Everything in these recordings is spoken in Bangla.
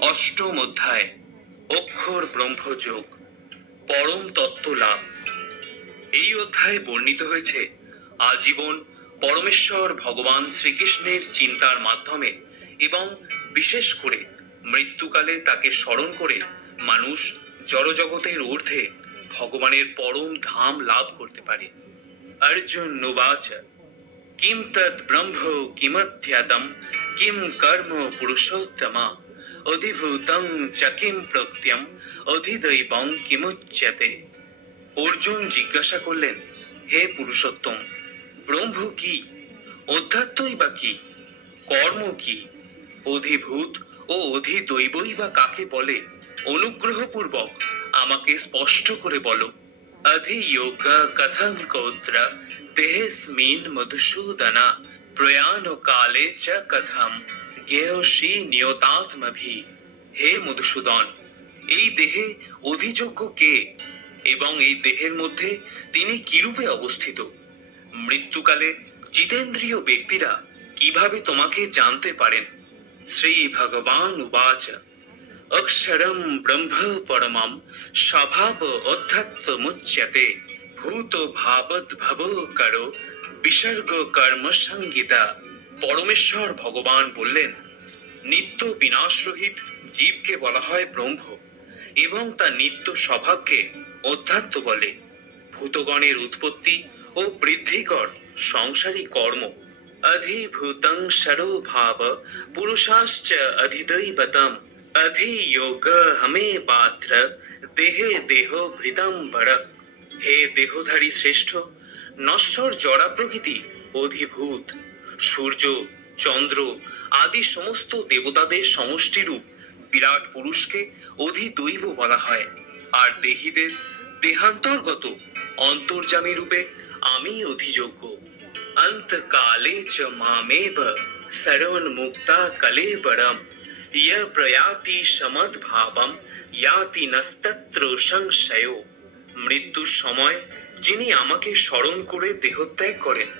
অষ্টম অধ্যায়, অক্ষর ব্রহ্মযোগ, পরম তত্ত্ব লাভ। এই অধ্যায়ে বর্ণিত হয়েছে আজীবন পরমেশ্বর ভগবান শ্রীকৃষ্ণের চিন্তার মাধ্যমে এবং বিশেষ করে মৃত্যুকালে তাকে স্মরণ করে মানুষ জড়জগতের ঊর্ধ্বে ভগবানের পরম ধাম লাভ করতে পারে। অর্জুন নুবাচ কিম তদ ব্রহ্ম কিমধ্যাতম কিম কর্ম পুরুষোত্তমা অধিভূতং চ কিম প্রত্যম অধিদৈবং কিমুচ্যতে। অর্জুন জিজ্ঞাসা করলেন, হে পুরুষোত্তম, ব্রহ্ম কি, অধ্যাত্মই বা কি, কর্ম কি, অধিভূত ও অধিদৈবই বা কাকে বলে? অনুগ্রহপূর্বক আমাকে স্পষ্ট করে বলো। অধিযোগ কথং গোত্র দেহেস্মিন মধুসূদনা প্রয়াণ কালে চ কথম জ্ঞেয়সি নিয়তাত্মভি। হে মধুসূদন, এই দেহে অধিযোগ্য কে এবং এই দেহের মধ্যে তিনি কিরূপে অবস্থিত? মৃত্যুকালে জিতেন্দ্রিয় ব্যক্তিরা কিভাবে তোমাকে জানতে পারেন? শ্রী ভগবান উবাচ অক্ষরম ব্রহ্ম পরমম স্বভাব অধ্যাত্মমুচ্যতে ভূত ভাবদ ভব করো বিসর্গ কর্ম সংগীতা। পরমেশ্বর ভগবান বললেন, নিত্য বিনাশ রহিত জীবকে বলা হয় ব্রহ্ম এবং তা নিত্য স্বভাবকে অধ্যাত্ম বলে। ভূতগণের উৎপত্তি ও বৃদ্ধিকর সংসারী কর্ম। অধিভূতং সরোভাব পুরুষাশ্চ অধিদৈবতম অধিযোগ হমে পাত্র দেহে দেহ ভৃতম্বর। হে দেহধারী শ্রেষ্ঠ, নশ্বর জড়া প্রকৃতি অধিভূত, সূর্য চন্দ্র আদি সমস্ত দেবতাদের সমষ্টিরূপ বিরাট পুরুষকে অধিদৈব বলা হয়। আর দেহীদের দেহান্তর্গত অন্তর্যামী রূপে আমি অধিযোগ্য। অন্তকালে চ মামেব শরণমুক্তা কলেবরম ইয় প্রয়াতি সমদ্ভাবম ইয়াতি নস্তত্র সংশয়ো। মৃত্যুর সময় যিনি আমাকে স্মরণ করে দেহত্যাগ করেন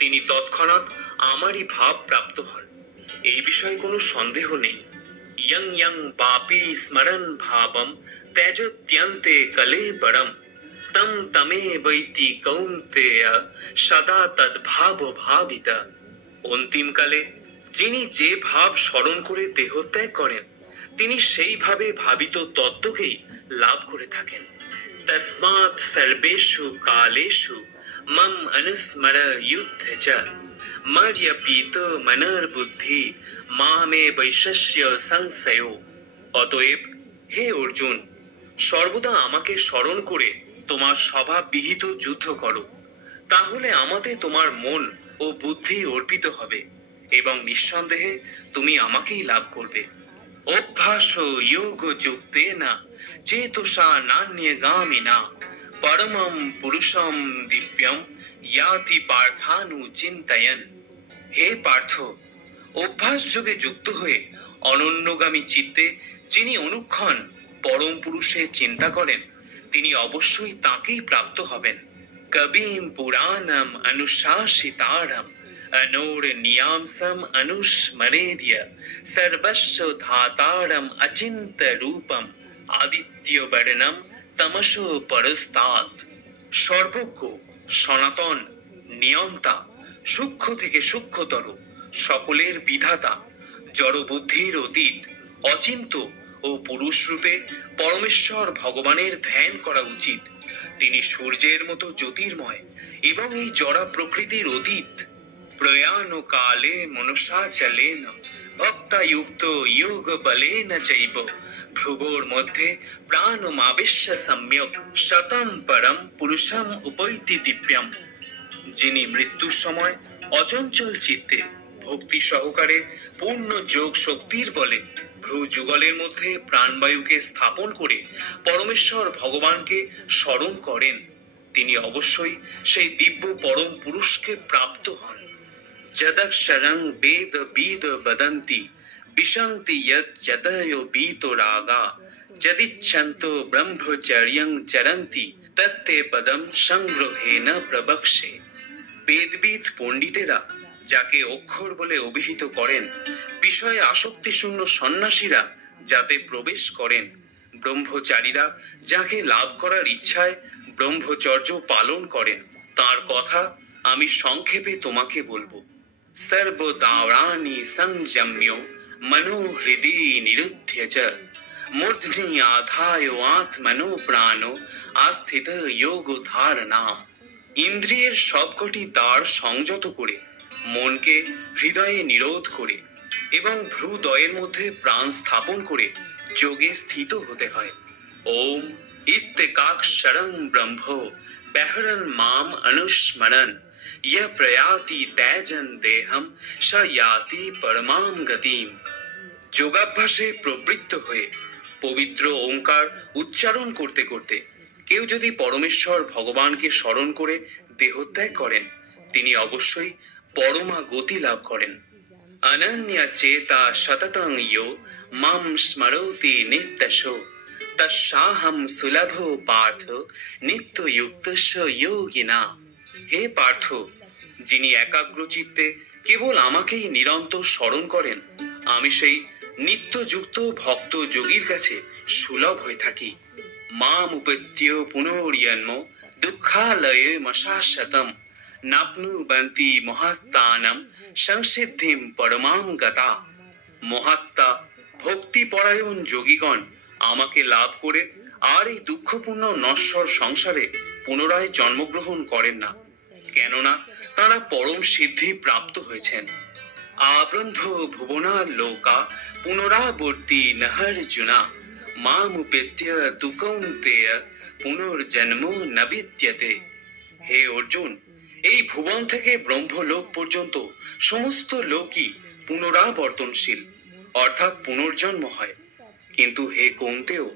তিনি তৎক্ষণাৎ আমারই ভাব প্রাপ্ত হন, এই বিষয়ে কোনো সন্দেহ নেই। ইয়ং ইয়ং পাপী স্মরণ ভাবম ত্যজত্যন্তে কলেবরম তম তমে বৈতি কৌন্তেয় সদা তদ্ভাব ভাবিতা। অন্তিমকালে যিনি যে ভাব স্মরণ করে দেহত্যাগ করেন তিনি সেই ভাবে ভাবিত তত্ত্বকেই লাভ করে থাকেন। তস্মাৎ সর্বেষু কালেষু মম অনুস্মর যুদ্ধ চ মর্যপীত মনর্বুদ্ধি মামে বৈশস্য সংশয়ো। অতএব হে অর্জুন, সর্বদা আমাকে স্মরণ করে তোমার স্বভাব বিহিত যুদ্ধ করো, তাহলে আমাতে তোমার মন ও বুদ্ধি অর্পিত হবে এবং নিঃসন্দেহে তুমি আমাকেই লাভ করবে। অভ্যাস যোগ যুক্তেন চেতসা নান্যগামিনা পরমম পুরুষম দিব্যম ইয়াতি পার্থানু চিন্তয়ন। হে পার্থ, অভ্যাস যোগে যুক্ত হয়ে অনন্যগামী চিত্তে যিনি অনুক্ষণ পরম পুরুষের চিন্তা করেন তিনি অবশ্যই তাকেই প্রাপ্ত হবেন। কবিম পুরাণম অনুশাসিতারম অনোর নিয়ামসম অনুস্মরেদ্য সর্বস্ব ধাতারম অচিন্ত রূপম আদিত্য বর্ণম তমসো পরস্তাৎ। সর্বজ্ঞ, সনাতন, নিয়ন্তা, সূক্ষ্ম থেকে সূক্ষ্মতর, সকলের বিধাতা, জড়বুদ্ধির অতীত, অচিন্ত ও পুরুষ রূপে পরমেশ্বর ভগবানের ধ্যান করা উচিত। তিনি সূর্যের মতো জ্যোতির্ময় এবং এই জড়া প্রকৃতির অতীত। প্রয়াণ কালে মনুষাচলেন ভক্তাযুক্ত যোগ বলেন চৈব ভ্রুবোর মধ্যে প্রাণমাবেশ্য সম্যক শতম পরম পুরুষম উপৈতি দিব্যম। যিনি মৃত্যুর সময় অচঞ্চল চিত্তে ভক্তি সহকারে পূর্ণ যোগ শক্তির বলে ভ্রু যুগলের মধ্যে প্রাণবায়ুকে স্থাপন করে পরমেশ্বর ভগবানকে স্মরণ করেন তিনি অবশ্যই সেই দিব্য পরম পুরুষকে প্রাপ্ত হন। যদক্ষরং বেদ বিদ বদন্তি বিশন্তি যদ যদयो बीतो रागा যদিচ্ছন্তো ব্রহ্মচর্যং চরন্তি তত্তে পদম সংগ্রহেণ প্রবক্ষ্যে। বেদবিদ পণ্ডিতেরা যাকে অক্ষর বলে অভিহিত করেন, বিষয়ে আসক্তিশূন্য সন্ন্যাসীরা যাতে প্রবেশ করেন। ব্রহ্মচারীরা যাকে লাভ করার ইচ্ছায় ব্রহ্মচর্য পালন করেন, তার কথা আমি সংক্ষেপে তোমাকে বলবো। সর্বদারাণি সংযম্য মনো হৃদয় নিরুদ্ধ চ মূর্ধনি আধায় আত্মনো প্রাণো আস্থিত যোগ ধারণা। ইন্দ্রিয়ের সবকটি দ্বার সংযত করে, মনকে হৃদয়ে নিরোধ করে এবং ভ্রুদয়ের মধ্যে প্রাণ স্থাপন করে যোগে স্থিত হতে হয়। ওম ইত্যেকাক্ষরং ব্রহ্ম ব্যাহরণ মাম অনুস্মরণ ইয় প্রয়াতি তেজন দেহম স ইয়াতি পরমাম গতিম। যোগাভ্যাসে প্রবৃত্ত হয়ে পবিত্র ওঙ্কার উচ্চারণ করতে করতে কেউ যদি পরমেশ্বর ভগবানকে স্মরণ করে দেহত্যাগ করেন, তিনি অবশ্যই পরমা গতি লাভ করেন। অনন্য চেতা সততং ইয়ো মাম স্মরোতি নিত্যশো তস্যাহম সুলভ পার্থ নিত্যযুক্তস্য যোগিনা। হে পার্থ, যিনি একাগ্রচিত্তে কেবল আমাকেই নিরন্তর স্মরণ করেন, আমি সেই নিত্যযুক্ত ভক্ত যোগীর কাছে সুলভ হয়ে থাকি। মাম উপেত্য পুনর্জন্ম দুঃখালয়ে মশাশতম নাপ্নুবন্তি মহাত্মানম সংসিদ্ধিম পরমাম গতা। মহাত্মা ভক্তিপরায়ণ যোগীগণ আমাকে লাভ করে আর এই দুঃখপূর্ণ নশ্বর সংসারে পুনরায় জন্মগ্রহণ করেন না, কেননা তারা পরম সিদ্ধি প্রাপ্ত হয়েছেন। আব্রহ্ম ভুবনার লোকা পুনরাবর্তী নহর্জুনা মামুপেত্য তু কৌন্তেয় পুনর্জন্ম ন বিদ্যতে। হে অর্জুন, এই ভুবন থেকে ব্রহ্মলোক পর্যন্ত সমস্ত লোকই পুনরাবর্তনশীল, অর্থাৎ পুনর্জন্ম হয়। কিন্তু হে কৌন্তেয়,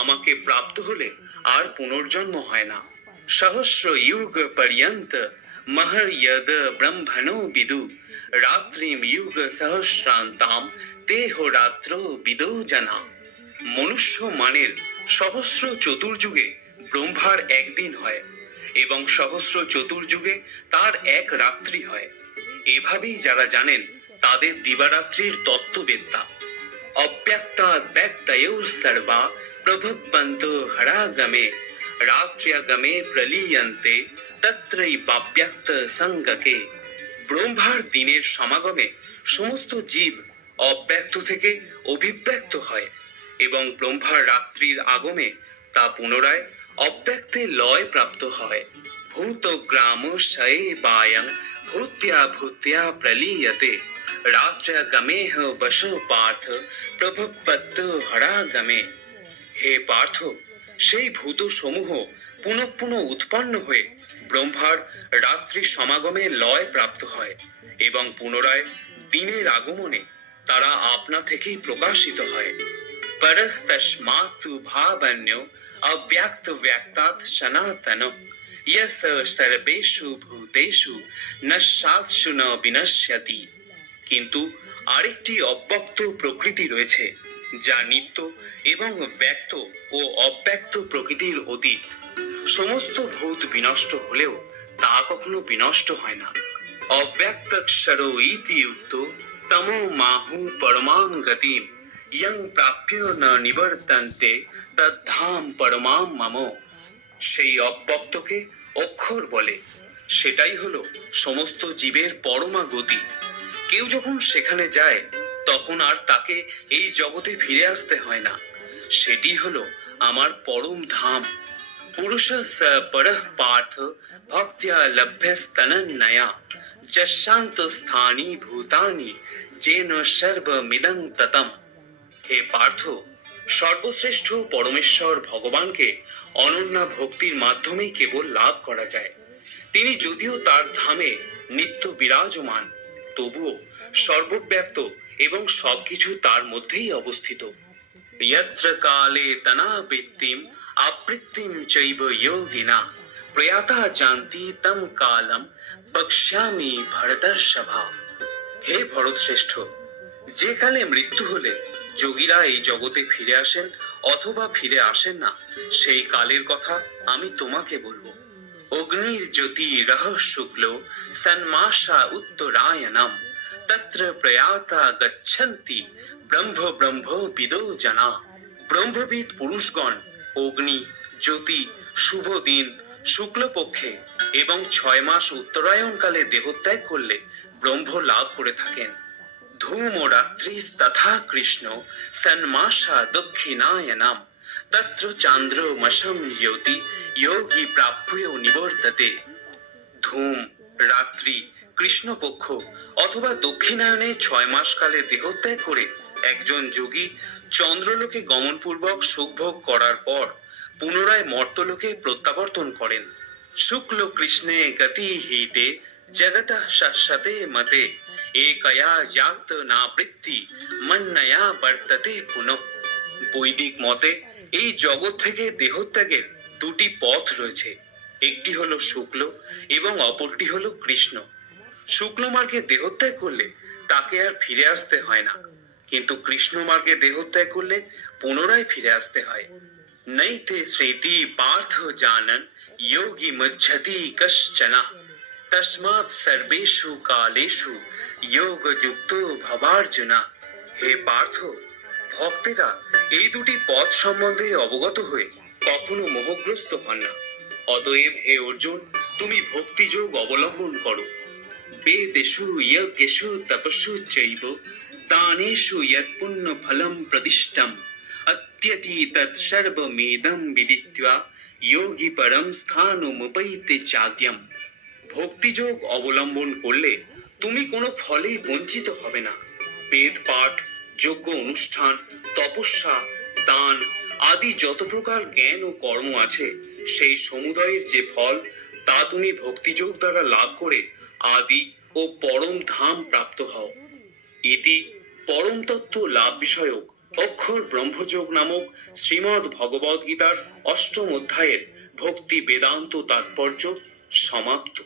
আমাকে প্রাপ্ত হলে আর পুনর্জন্ম হয় না। সহস্র যুগ পর্যন্ত মহর্যদ ব্রহ্মণো বিদু রাত্রিম যুগ সহস্রান্তাম তেহ রাত্র বিদো জানা। মনুষ্য মানের সহস্র চতুর্যুগে ব্রহ্মার একদিন হয় এবং সহস্র চতুর্যুগে তার এক রাত্রি হয়। এভাবেই যারা জানেন তাদের দিবারাত্রির তত্ত্ববেত্তা। অব্যক্তাদ্ব্যক্তয়োঃ সর্বা প্রভবন্তু হরাগমে রাত্র্যগমে প্রলীয়ন্তে তত্রৈবাব্যক্ত সঙ্গকে। ব্রহ্মার দিনের সমাগমে সমস্ত জীব অব্যক্ত থেকে অভিব্যক্ত হয় এবং ব্রহ্মার রাত্রির আগমে তা পুনরায় অব্যক্তে লয় প্রাপ্ত হয়। ভূতগ্রাম শয়েবায়ং ভূত্যা ভূত্যা প্রলীয়তে রাত্র্যগমেহ বশো পার্থ প্রভবত্ত হরাগমে। হে পার্থ, সেই ভূত সমূহ পুনঃ পুনঃ উৎপন্ন হয়ে ব্রহ্মার রাত্রি সমাগমে লয় প্রাপ্ত হয় এবং পুনরায় দিনের আগমনে তারা আপনা থেকেই প্রকাশিত হয়। পরস্তস্মাত্তু ভাবন্য অব্যক্ত ব্যক্তাৎ সনাতন ইয়স সর্বেষু ভূতেষু নশ্যাৎসু ন বিনশ্যতি। কিন্তু আরেকটি অব্যক্ত প্রকৃতি রয়েছে, যা নিত্য এবং ব্যক্ত ও অব্যক্ত প্রকৃতির অতীত। সমস্ত ভূত বিনষ্ট হলেও তা কখনো বিনষ্ট হয় না। অব্যক্তক্ষর ইতি উক্ত তমো মাহু পরমাম গতিম ইয়ং প্রাপ্য ন নিবর্তন্তে তদ্ধাম পরমাম মম। সেই অব্যক্তকে অক্ষর বলে, সেটাই হলো সমস্ত জীবের পরমা গতি। কেউ যখন সেখানে যায় তখন আর তাকে এই জগতে ফিরে আসতে হয় না। সেটি হলো আমার পরম ধাম। পুরুষ স পরঃ পার্থ ভক্ত্যা লভ্যস্তনন্যয়া যশান্ত স্থানি ভূতানি যেন সর্বমিদং ততম। হে পার্থ, সর্বশ্রেষ্ঠ পরমেশ্বর ভগবানকে অনন্যা ভক্তির মাধ্যমেই কেবল লাভ করা যায়। তিনি যদিও তার ধামে নিত্য বিরাজমান, তবুও সর্বব্যাপ্ত এবং সবকিছু তার মধ্যেই অবস্থিত। यत्र काले तनावृत्तिम आवृत्तिम चैव योगिना प्रयाता जानति तम कालम बक्ष्यामि भरतर्षभा। হে ভরত শ্রেষ্ঠ, যে কালে মৃত্যু হলে যোগীরা এই জগতে ফিরে আসেন অথবা ফিরে আসেন না, সেই কালের কথা আমি তোমাকে বলবো। অগ্নির জ্যোতি রহ শুক্ল সন্মাসা উত্তরায়ণম তত্র প্রয়াতা গচ্ছন্তি ব্রহ্ম ব্রহ্ম বিদো জানা। ব্রহ্মবিদ পুরুষগণ অগ্নি, জ্যোতি, শুভ দিন, শুক্লপক্ষে এবং 6 মাস উত্তরায়ণকালে দেহত্যাগ করলে ব্রহ্ম লাভ করে থাকেন। ধূম ও রাত্রিস্তথা কৃষ্ণ সন্মাসা দক্ষিণায়নাম তত্র চান্দ্রমসম জ্যোতি যোগী প্রাপ্য নিবর্ততে। ধূম, রাত্রি, কৃষ্ণপক্ষ অথবা দক্ষিণায়নে 6 মাস কালে দেহত্যাগ করে একজন যোগী চন্দ্রলোকে গমনপূর্বক সুখভোগ করার পর পুনরায় মর্তলোকে প্রত্যাবর্তন করেন। শুক্ল কৃষ্ণে গতি হিতে জগত শাশ্বতে মতে একয়া যাত নাবৃত্তি মন্নয়া বর্ততে পুনঃ। বৈদিক মতে এই জগৎ থেকে দেহত্যাগের দুটি পথ রয়েছে, একটি হলো শুক্ল এবং অপরটি হলো কৃষ্ণ। শুক্ল মার্গে দেহত্যাগ করলে তাকে আর ফিরে আসতে হয় না, কিন্তু কৃষ্ণ মার্গে দেহত্যাগ করলে পুনরায় ফিরে আসতে হয়। নৈতে স্মৃতি পার্থ জানন যোগী মুচ্ছতি কশ্চনা তস্মাৎ সর্বেষু কালেষু যোগযুক্ত ভবার্জুনা। হে পার্থ, ভক্তেরা এই দুটি পথ সম্বন্ধে অবগত হয়ে কখনো মোহগ্রস্ত হন না। অতএব হে অর্জুন, তুমি ভক্তিযোগ অবলম্বন করো। বেদেষু যজ্ঞেষু তপস্যু চৈব দানেষু যৎ পুণ্য ফলম প্রদিষ্টম অত্যতি তৎ সর্বমেদম বিদিত্বা যোগী পরম স্থানমুপৈতে চাদ্যম। ভক্তিযোগ অবলম্বন করলে তুমি কোনো ফলেই বঞ্চিত হবে না। বেদ পাঠ, যজ্ঞ অনুষ্ঠান, তপস্যা, দান আদি যত প্রকার জ্ঞান ও কর্ম আছে, সেই সমুদয়ের যে ফল তা তুমি ভক্তিযোগ দ্বারা লাভ করে আদি ও পরম ধাম প্রাপ্ত হও। ইতি পরম তত্ত্ব লাভ বিষয়ক অক্ষর ব্রহ্মযোগ নামক শ্রীমদ্ ভগবদ্ গীতার 8ম অধ্যায়ের ভক্তি বেদান্ত তাৎপর্য সমাপ্ত।